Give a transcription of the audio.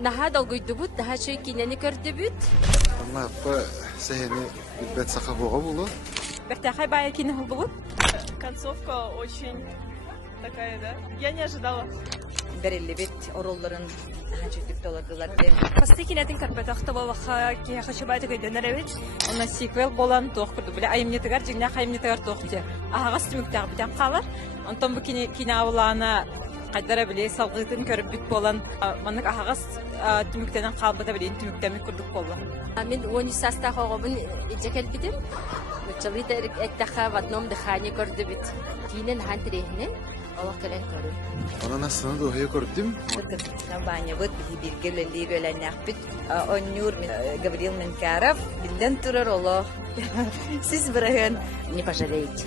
Наха долгойдубут, наха чөй кинени көрдүбүт. Анна аппа сәһене билбәт саха буга булу. Бертахай бая кине булбут. Концовка очень такая, да? Я не ожидала. Берелебет оролларын ханчыктык толагылар. Пасты кинетин карпетахта болаха ки хачабайты көйдөнөрөбүт. Она сиквел болан тох курду. Биле айымнетигар жигне хайымнетигар тохте. Агас түмүктәг битен калар. Онтон бу кине авлана кайдара биле салгытын көрүп бит болан. Манык агас түмүктенен калбыта биле түмүктәми курдук болду. Мен 13 саста хогобун ижекел битим. Чалыта эттаха в одном дыхании көрдүбүт. Кинен хантрехнен Аллах келен көрү. Ана насыны дохыя көрдүм. Набаня вот бир гелели гөләнәк бит. Оннур Гаврил Менкаров билдән турар Аллах. Сез бирәгән Не пожалеете.